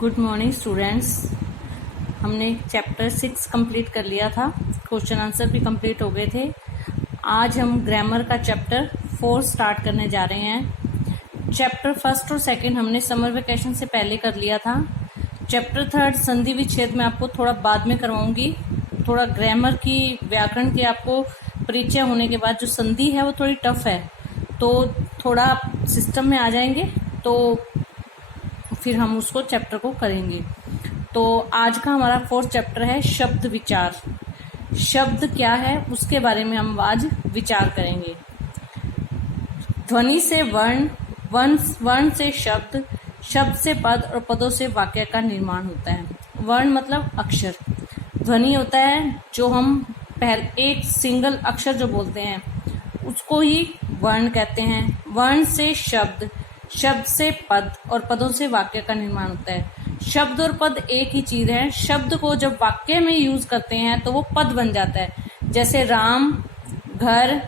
Good morning students. हमने chapter 6 complete कर लिया था, क्वेश्चन आंसर भी कंप्लीट हो गए थे। आज हम ग्रामर का चैप्टर 4 स्टार्ट करने जा रहे हैं। चैप्टर 1 और 2 हमने समर वेकेशन से पहले कर लिया था। चैप्टर 3 संधि विच्छेद में आपको थोड़ा बाद में करवाऊंगी। थोड़ा ग्रामर की व्याकरण की आपको परिचय होने के बाद जो संधि है वो थोड़ी टफ है, तो थोड़ा सिस्टम में आ जाएंगे तो फिर हम उसको चैप्टर को करेंगे। तो आज का हमारा 4th चैप्टर है शब्द विचार। शब्द क्या है उसके बारे में हम आज विचार करेंगे। ध्वनि से वर्ण, वर्ण से शब्द, शब्द से पद और पदों से वाक्य का निर्माण होता है। वर्ण मतलब अक्षर, ध्वनि होता है जो हम एक सिंगल अक्षर जो बोलते हैं उसको ही वर्ण कहते हैं। वर्ण से शब्द, शब्द से पद और पदों से वाक्य का निर्माण होता है। शब्द और पद एक ही चीज है। शब्द को जब वाक्य में यूज करते हैं तो वो पद बन जाता है। जैसे राम, घर,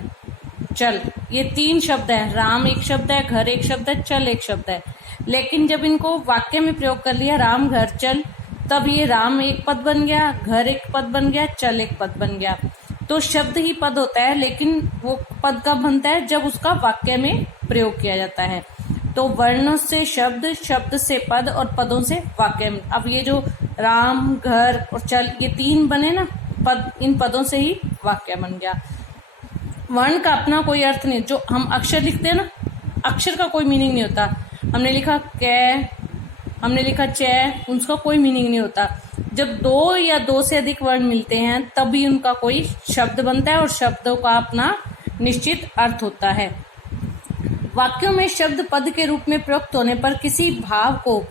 चल, ये 3 शब्द है। राम एक शब्द है, घर एक शब्द है, चल एक शब्द है। लेकिन जब इनको वाक्य में प्रयोग कर लिया, राम, घर, चल, तब ये राम एक पद बन गया, घर एक पद बन गया, चल एक पद बन गया। तो शब्द ही पद होता है, लेकिन वो पद कब बनता है? जब उसका वाक्य में प्रयोग किया जाता है। तो वर्णों से शब्द, शब्द से पद और पदों से वाक्य में। अब ये जो राम, घर और चल, ये 3 बने ना पद, इन पदों से ही वाक्य बन गया। वर्ण का अपना कोई अर्थ नहीं। जो हम अक्षर लिखते हैं ना, अक्षर का कोई मीनिंग नहीं होता। हमने लिखा कै, हमने लिखा चे, उनका कोई मीनिंग नहीं होता। जब 2 या 2 से अधिक वर्ण मिलते हैं तभी उनका कोई शब्द बनता है और शब्दों का अपना निश्चित अर्थ होता है। वाक्यों में शब्द पद के रूप में प्रयुक्त होने पर किसी भाव को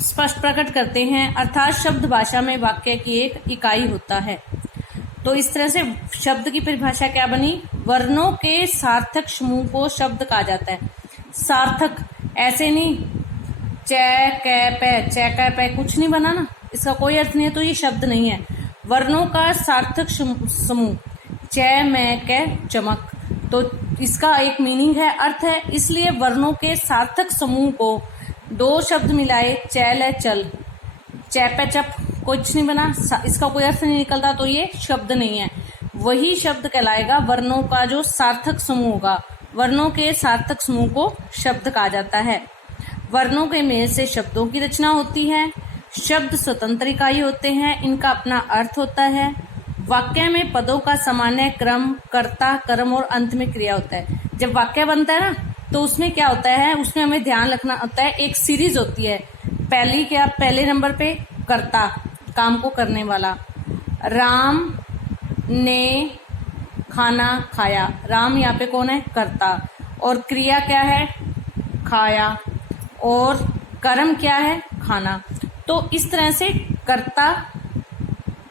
स्पष्ट प्रकट करते हैं, अर्थात शब्द भाषा में वाक्य की एक इकाई होता है। तो इस तरह से शब्द की परिभाषा क्या बनी? वर्णों के सार्थक समूह को शब्द कहा जाता है। सार्थक ऐसे नहीं चे कै पे, चे कै पे कुछ नहीं बना ना, इसका कोई अर्थ नहीं है, तो ये शब्द नहीं है। वर्णों का सार्थक समूह, चे मैं कै चमक, तो इसका एक मीनिंग है, अर्थ है। इसलिए वर्णों के सार्थक समूह को 2 शब्द मिलाए, चैल है चल, चैपे चप, कुछ नहीं बना, इसका कोई अर्थ नहीं निकलता, तो ये शब्द नहीं है। वही शब्द कहलाएगा वर्णों का जो सार्थक समूह होगा। वर्णों के सार्थक समूह को शब्द कहा जाता है। वर्णों के मेल से शब्दों की रचना होती है। शब्द स्वतंत्र इकाई होते हैं, इनका अपना अर्थ होता है। वाक्य में पदों का सामान्य क्रम, कर्ता, कर्म और अंत में क्रिया होता है। जब वाक्य बनता है ना तो उसमें क्या होता है, उसमें हमें ध्यान रखना होता है, एक सीरीज होती है। पहले नंबर पे कर्ता, काम को करने वाला। राम ने खाना खाया, राम यहाँ पे कौन है? कर्ता। और क्रिया क्या है? खाया। और कर्म क्या है? खाना। तो इस तरह से कर्ता,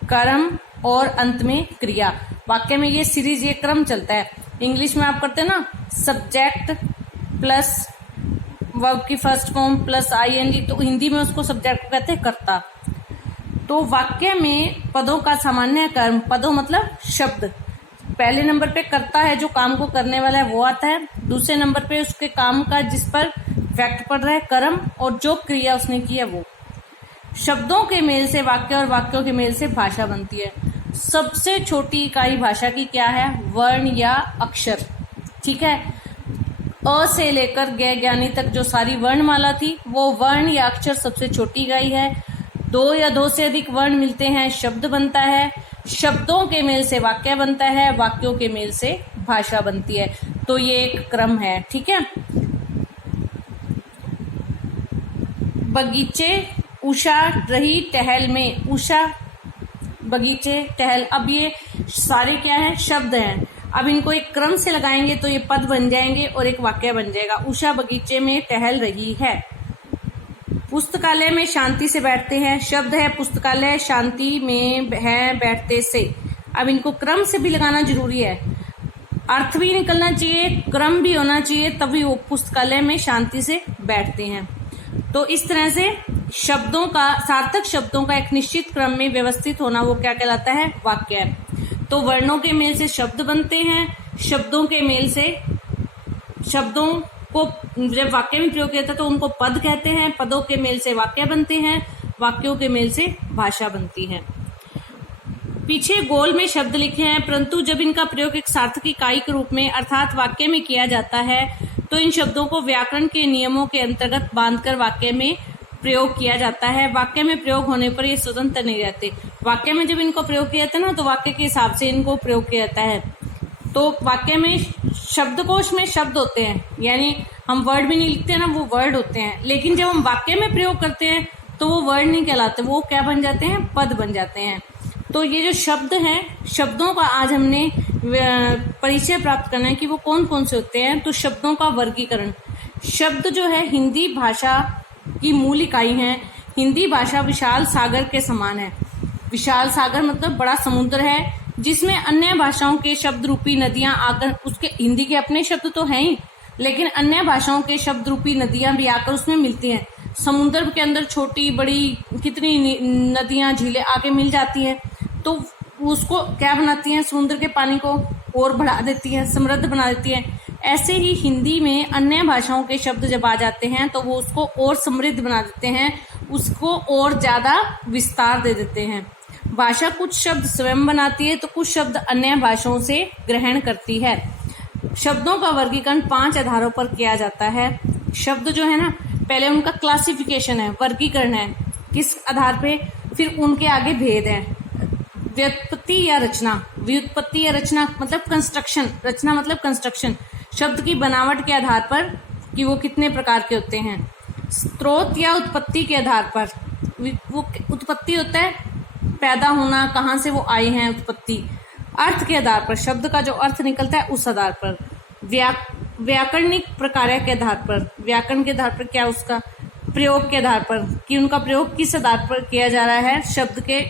कर्म और अंत में क्रिया, वाक्य में ये सीरीज, ये क्रम चलता है। इंग्लिश में आप करते हैं ना, सब्जेक्ट प्लस वर्ब की फर्स्ट फॉर्म प्लस आईएनजी, तो हिंदी में उसको सब्जेक्ट को कहते हैं कर्ता। तो वाक्य में पदों का सामान्य कर्म, पदों मतलब शब्द, पहले नंबर पे कर्ता है जो काम को करने वाला है वो आता है। दूसरे नंबर पे उसके काम का जिस पर इफेक्ट पड़ रहा है कर्म, और जो क्रिया उसने की है वो। शब्दों के मेल से वाक्य और वाक्यों के मेल से भाषा बनती है। सबसे छोटी इकाई भाषा की क्या है? वर्ण या अक्षर। ठीक है, अ से लेकर ग ज्ञानी तक जो सारी वर्णमाला थी वो वर्ण या अक्षर सबसे छोटी इकाई है। 2 या 2 से अधिक वर्ण मिलते हैं, शब्द बनता है। शब्दों के मेल से वाक्य बनता है, वाक्यों के मेल से भाषा बनती है। तो ये एक क्रम है। ठीक है। बगीचे, उषा रही टहल में, उषा, बगीचे, टहल, अब ये सारे क्या हैं? शब्द हैं। अब इनको एक क्रम से लगाएंगे तो ये पद बन जाएंगे और एक वाक्य बन जाएगा। उषा बगीचे में टहल रही है। पुस्तकालय में शांति से बैठते हैं, शब्द है पुस्तकालय, शांति में है बैठते से। अब इनको क्रम से भी लगाना जरूरी है, अर्थ भी निकलना चाहिए, क्रम भी होना चाहिए, तभी वो पुस्तकालय में शांति से बैठते हैं। तो इस तरह से शब्दों का, सार्थक शब्दों का एक निश्चित क्रम में व्यवस्थित होना वो क्या कहलाता है? वाक्य है। तो वर्णों के मेल से शब्द बनते हैं, शब्दों के मेल से, शब्दों को जब वाक्य में प्रयोग किया जाता है तो उनको पद कहते हैं। पदों के मेल से वाक्य बनते हैं, वाक्यों के मेल से भाषा बनती है। पीछे गोल में शब्द लिखे हैं, परंतु जब इनका प्रयोग एक सार्थक इकाई के रूप में अर्थात वाक्य में किया जाता है तो इन शब्दों को व्याकरण के नियमों के अंतर्गत बांधकर वाक्य में प्रयोग किया जाता है। वाक्य में प्रयोग होने पर ये स्वतंत्र नहीं रहते। वाक्य में जब इनको प्रयोग किया जाता है ना तो वाक्य के हिसाब से इनको प्रयोग किया जाता है। तो वाक्य में शब्दकोश में शब्द होते हैं, यानी हम वर्ड भी नहीं लिखते हैं ना, वो वर्ड होते हैं। लेकिन जब हम वाक्य में प्रयोग करते हैं तो वो वर्ड नहीं कहलाते, वो क्या बन जाते हैं, पद बन जाते हैं। तो ये जो शब्द हैं, शब्दों का आज हमने परिचय प्राप्त करना है कि वो कौन कौन से होते हैं। तो शब्दों का वर्गीकरण। शब्द जो है हिंदी भाषा की मूल इकाई है। हिंदी भाषा विशाल सागर के समान है। विशाल सागर मतलब बड़ा समुद्र है जिसमें अन्य भाषाओं के शब्द रूपी नदियां आकर, उसके हिंदी के अपने शब्द तो हैं ही, लेकिन अन्य भाषाओं के शब्द रूपी नदियां भी आकर उसमें मिलती हैं। समुद्र के अंदर छोटी बड़ी कितनी नदियां झीलें आके मिल जाती हैं, तो उसको क्या बनाती हैं, समुद्र के पानी को और बढ़ा देती हैं, समृद्ध बना देती हैं। ऐसे ही हिंदी में अन्य भाषाओं के शब्द जब आ जाते हैं तो वो उसको और समृद्ध बना देते हैं, उसको और ज्यादा विस्तार दे देते हैं। भाषा कुछ शब्द स्वयं बनाती है तो कुछ शब्द अन्य भाषाओं से ग्रहण करती है। शब्दों का वर्गीकरण 5 आधारों पर किया जाता है। शब्द जो है ना, पहले उनका क्लासिफिकेशन है, वर्गीकरण है, किस आधार पे, फिर उनके आगे भेद है। व्युत्पत्ति या रचना, व्युत्पत्ति या रचना मतलब कंस्ट्रक्शन, रचना मतलब कंस्ट्रक्शन, शब्द की बनावट के आधार पर कि वो कितने प्रकार के होते हैं। स्रोत या उत्पत्ति के आधार पर, वो उत्पत्ति होता है पैदा होना, कहाँ से वो आए हैं, उत्पत्ति। अर्थ के आधार पर, शब्द का जो अर्थ निकलता है उस आधार पर। व्याकरणिक प्रकार के आधार पर, व्याकरण के आधार पर क्या, उसका प्रयोग के आधार पर कि उनका प्रयोग किस आधार पर किया जा रहा है, शब्द के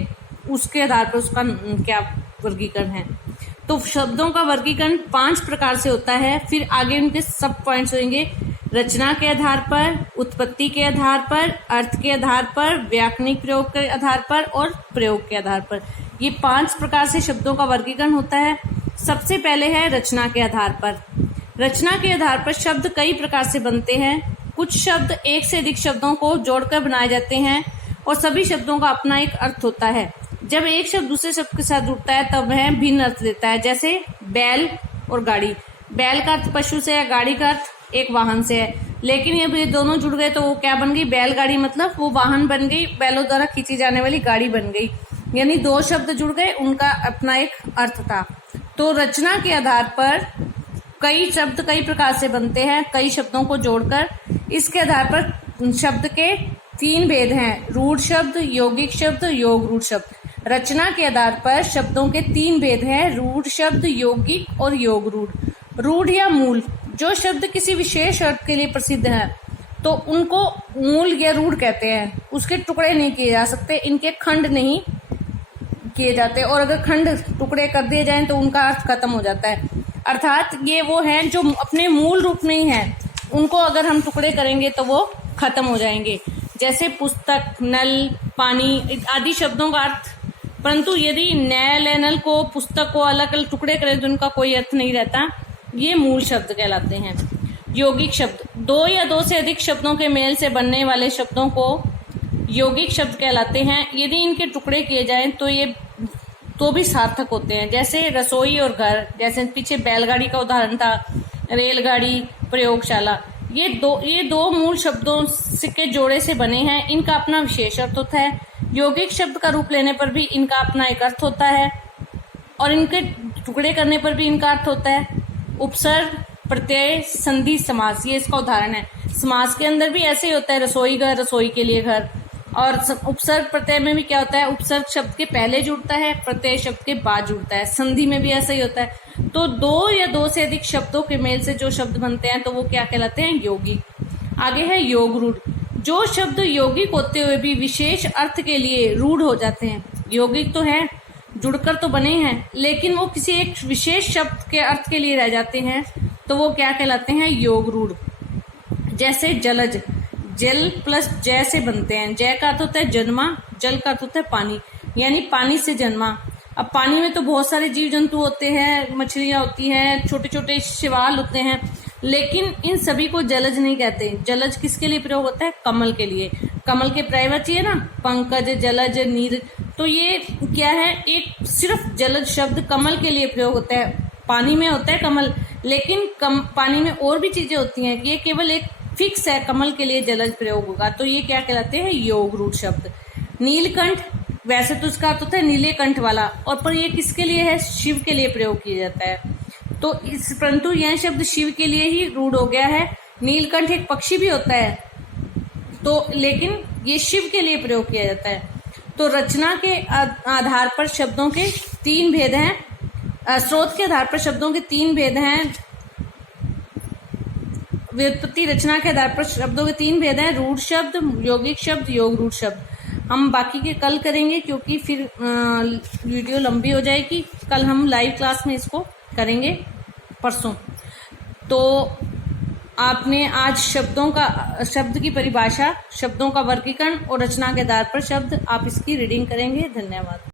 उसके आधार पर उसका क्या वर्गीकरण है। तो शब्दों का वर्गीकरण 5 प्रकार से होता है। फिर आगे उनके सब पॉइंट्स होंगे। रचना के आधार पर, उत्पत्ति के आधार पर, अर्थ के आधार पर, व्याकरणिक प्रयोग के आधार पर और प्रयोग के आधार पर। ये 5 प्रकार से शब्दों का वर्गीकरण होता है। सबसे पहले है रचना के आधार पर। रचना के आधार पर शब्द कई प्रकार से बनते हैं। कुछ शब्द एक से अधिक शब्दों को जोड़कर बनाए जाते हैं और सभी शब्दों का अपना एक अर्थ होता है। जब एक शब्द दूसरे शब्द के साथ जुड़ता है तब वह भिन्न अर्थ देता है। जैसे बैल और गाड़ी। बैल का अर्थ पशु से है, गाड़ी का अर्थ एक वाहन से है, लेकिन जब ये दोनों जुड़ गए तो वो क्या बन गई, बैलगाड़ी, मतलब वो वाहन बन गई, बैलों द्वारा खींची जाने वाली गाड़ी बन गई। यानी 2 शब्द जुड़ गए, उनका अपना एक अर्थ था। तो रचना के आधार पर कई शब्द कई प्रकार से बनते हैं, कई शब्दों को जोड़कर। इसके आधार पर शब्द के 3 भेद हैं, रूढ़ शब्द, यौगिक शब्द, योग रूढ़ शब्द। रचना के आधार पर शब्दों के 3 भेद हैं, रूढ़ शब्द, यौगिक और योग रूढ़। रूढ़ या मूल, जो शब्द किसी विशेष अर्थ के लिए प्रसिद्ध है तो उनको मूल या रूढ़ कहते हैं। उसके टुकड़े नहीं किए जा सकते, इनके खंड नहीं किए जाते, और अगर खंड टुकड़े कर दिए जाएं तो उनका अर्थ खत्म हो जाता है। अर्थात ये वो हैं जो अपने मूल रूप नहीं है, उनको अगर हम टुकड़े करेंगे तो वो खत्म हो जाएंगे। जैसे पुस्तक, नल, पानी आदि शब्दों का अर्थ, परंतु यदि नल नल को, पुस्तक को अलग अलग टुकड़े करें तो उनका कोई अर्थ नहीं रहता। ये मूल शब्द कहलाते हैं। यौगिक शब्द, 2 या 2 से अधिक शब्दों के मेल से बनने वाले शब्दों को यौगिक शब्द कहलाते हैं। यदि इनके टुकड़े किए जाएं तो ये तो भी सार्थक होते हैं। जैसे रसोई और घर, जैसे पीछे बैलगाड़ी का उदाहरण था, रेलगाड़ी, प्रयोगशाला। ये दो मूल शब्दों के जोड़े से बने हैं, इनका अपना विशेष अर्थ होता है। यौगिक शब्द का रूप लेने पर भी इनका अपना एक अर्थ होता है और इनके टुकड़े करने पर भी इनका अर्थ होता है। उपसर्ग, प्रत्यय, संधि, समास, ये इसका उदाहरण है। समास के अंदर भी ऐसे ही होता है, रसोई घर, रसोई के लिए घर। और उपसर्ग प्रत्यय में भी क्या होता है, उपसर्ग शब्द के पहले जुड़ता है, प्रत्यय शब्द के बाद जुड़ता है। संधि में भी ऐसा ही होता है। तो 2 या 2 से अधिक शब्दों के मेल से जो शब्द बनते हैं तो वो क्या कहलाते हैं, यौगिक। आगे है योग रूढ़। जो शब्द यौगिक होते हुए भी विशेष अर्थ के लिए रूढ़ हो जाते हैं। यौगिक तो है, जुड़कर तो बने हैं, लेकिन वो किसी एक विशेष शब्द के अर्थ के लिए रह जाते हैं तो वो क्या कहलाते हैं, योग रूढ़। जैसे जलज, जल प्लस जय से बनते हैं। जय का अर्थ होता है जन्मा, जल का अर्थ होता है पानी, यानी पानी से जन्मा। अब पानी में तो बहुत सारे जीव जंतु होते हैं, मछलियां होती हैं, छोटे छोटे शैवाल होते हैं, लेकिन इन सभी को जलज नहीं कहते। जलज किसके लिए प्रयोग होता है? कमल के लिए। कमल के पर्यायवाची है ना, पंकज, जलज, नीर। तो ये क्या है? एक सिर्फ जलज शब्द कमल के लिए प्रयोग होता है। पानी में होता है कमल, लेकिन पानी में और भी चीजें होती हैं। ये केवल एक फिक्स है, कमल के लिए जलज प्रयोग होगा। तो ये क्या कहलाते हैं? योग रूढ़ शब्द। नीलकंठ, वैसे तो इसका अर्थ होता है नीले कंठ वाला, और पर ये किसके लिए है? शिव के लिए प्रयोग किया जाता है। तो परंतु यह शब्द शिव के लिए ही रूढ़ हो गया है। नीलकंठ एक पक्षी भी होता है, तो लेकिन ये शिव के लिए प्रयोग किया जाता है। तो रचना के आधार पर शब्दों के 3 भेद हैं। स्रोत के आधार पर शब्दों के 3 भेद हैं। व्युत्पत्ति रचना के आधार पर शब्दों के 3 भेद हैं: रूढ़ शब्द, यौगिक शब्द, योग रूढ़ शब्द। हम बाकी के कल करेंगे, क्योंकि फिर वीडियो लंबी हो जाएगी। कल हम लाइव क्लास में इसको करेंगे, परसों। तो आपने आज शब्द की परिभाषा, शब्दों का वर्गीकरण और रचना के आधार पर शब्द, आप इसकी रीडिंग करेंगे। धन्यवाद।